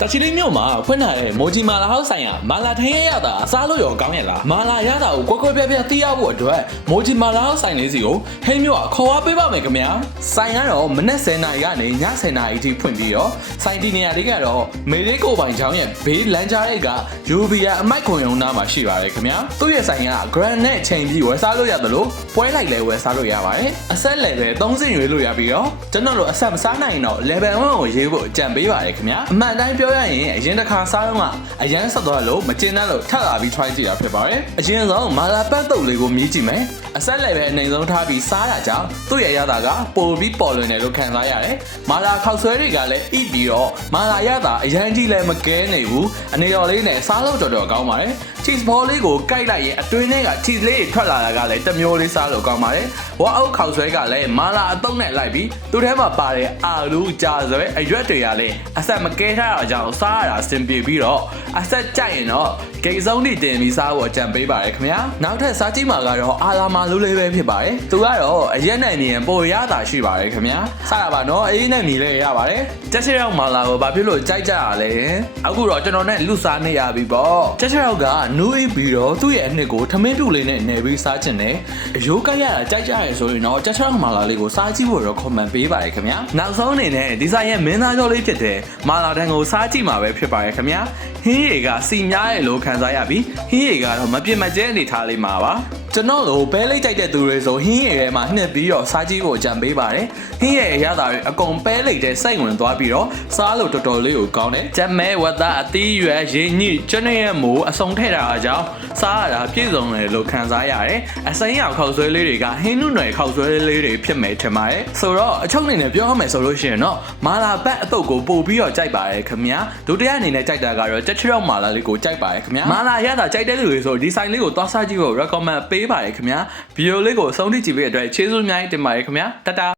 တချီလေးမြို့မှာဖွင့်ထားတဲ့မိုဂျီမာလာဟောက်ဆိုင်ကမာလာထင်းရရတာစားလို့ရောကောင်းရဲ့လားမာလာရတာကိုကွက်ကွက်ပြက်ပြက်သိရဖို့အတွက်မိုဂျီမာလာဟောက်ဆိုင်လေးစီကိုဟင်းမြို့ကခေါ်အားပေးပါမယ်ခင်ဗျာဆိုင်ကတော့မနက်10:00နာရီကနေည10:00နာရီထိဖွင့်ပြီးတော့ဆိုင်ဒီနေရာလေးကတော့မေလေးကိုပိုင်ချောင်းရဲ့ဘေးလမ်းကြားရိတ်က UVA အမိုက်ခွန်ရုံနာမှာရှိပါတယ်ခင်ဗျာသူ့ရဲ့ဆိုင်က Grand နဲ့ချိန်ပြီးဝယ်စားလို့ရတယ်လို့ပွဲလိုက်လဲဝယ်စားလို့ရပါတယ်အဆက် level 30ရွေးလို့ရပြီးတော့ကျွန်တော်တို့အဆက်မစားနိုင်တော့ level 1ကိုရေးဖို့အကြံပေးပါတယ်ခင်ဗျာအမှန်တိုင်းပြောရရင်အရင်တစ်ခါစားတော့ကအရန်ဆက်သွားလို့မကျင်းတတ်လို့ထပ်လာပြီး try ကြည့်တာဖြစ်ပါတယ်အရင်ဆုံးမာလာပတ်တုပ်လေးကိုမြည်ကြည့်မယ်အဆက် level အနိုင်ဆုံးထားပြီးစားတာကြောင့်သူ့ရဲ့ရတာကပိုပြီးပေါ်လွင်တယ်လို့ခံစားရတယ်မာလာခောက်ဆွဲတွေကလည်းဣပြီးတော့မာလာရတာအရန်ကြီးလည်းမကဲနေဘူးအနေတော်လေးနဲ့စားလို့တော်တော်ကောင်းပါတယ် cheese ball လေးကိုကိုက်လိုက်ရင်အတွင်းထဲက cheese လေးတွေထွက်လာတာကလည်းတစ်မျိုးလေးစားလို့ကောင်းပါတယ်ဝါအောက်ခောက်ဆွဲကလည်းမာလာအတုံးနဲ့လိုက်ပြီးသူ့ထဲမှာပါတဲ့အာလူးကြာဆွဲအရွက်တွေကလည်းအဆက်မကဲထားတာကြောင့်စားရတာအဆင်ပြေပြီးတော့အဆက်ကြိုက်ရင်တော့ဂိတ်ဆုံးတင်ပြီးစားဖို့အကြံပေးပါတယ်ခင်ဗျာနောက်ထပ်စားကြည့်မှာကတော့အာလာမာလူးလေးပဲဖြစ်ပါတယ်သူကတော့အရက်နဲ့မြင်ပိုရတာရှိပါတယ်ခင်ဗျာစားရပါတော့အေးနဲ့မြည်လေးရပါတယ်တက်ချက်ရောက်မာလာကိုဘာဖြစ်လို့ကြိုက်ကြရလဲအခုတော့ကျွန်တော်နဲ့လူစားနေရပြီပေါ့တက်ချက်ရောက်ကနူးအေးပြီးတော့သူ့ရဲ့အနှစ်ကိုထမင်းပြူလေးနဲ့နေပြီးစားချင်တယ်အယိုးကရတာကြိုက်ကြရဆိုရင်တော့တက်ချက်ရောက်မာလာလေးကိုစားကြည့်ဖို့တော့ comment ပေးပါတယ်ခင်ဗျာနောက်ဆုံးအနေနဲ့ဒီဆိုင်ရဲ့မင်းသားကျော်လေးဖြစ်တဲ့မာလာတန်ကိုစားကြည့်မှာပဲဖြစ်ပါတယ်ခင်ဗျာဟင်းရီကစီများရဲ့လို့ခံစားရပြီးဟင်းရီကတော့မပြစ်မကျဲအနေထားလေးမှာပါကျွန်တော်တို့ပဲလိတ်ကြိုက်တဲ့သူတွေဆိုဟင်းရည်ထဲမှာနှစ်ပြီးတော့စားကြည့်ဖို့ကြံပေးပါတယ်ဟင်းရည်ရတာတွေအကုန်ပဲလိတ်တဲ့စိတ်ဝင်သွားပြီးတော့စားလို့တော်တော်လေးကိုကောင်းတယ်ကြက်မဲဝတ်သားအသီးရွက်ရင်းညှိကျွန်းရဲ့မိုးအစုံထည့်တာအကြောင်းစားရတာပြည့်စုံတယ်လို့ခံစားရတယ်အစိမ်းရောင်ခောက်ဆွဲလေးတွေကဟင်းနုနယ်ခောက်ဆွဲလေးတွေဖြစ်မယ်ထင်ပါတယ်ဆိုတော့အချုပ်အနေနဲ့ပြောရမယ်ဆိုလို့ရှိရင်တော့မာလာဘတ်အတုပ်ကိုပို့ပြီးတော့ကြိုက်ပါတယ်ခင်ဗျာဒုတိယအနေနဲ့ကြိုက်တာကတော့တက်ချရော့မာလာလေးကိုကြိုက်ပါတယ်ခင်ဗျာမာလာရတာကြိုက်တဲ့လူတွေဆိုဒီဆိုင်လေးကိုသွားစားကြည့်ဖို့ recommend ပေးပါတယ်ခင်ဗျာဗီဒီယိုလေးကိုဆုံးထိကြည့်ပေးတဲ့အတွက်ကျေးဇူးအများကြီးတင်ပါတယ်ခင်ဗျာတတာ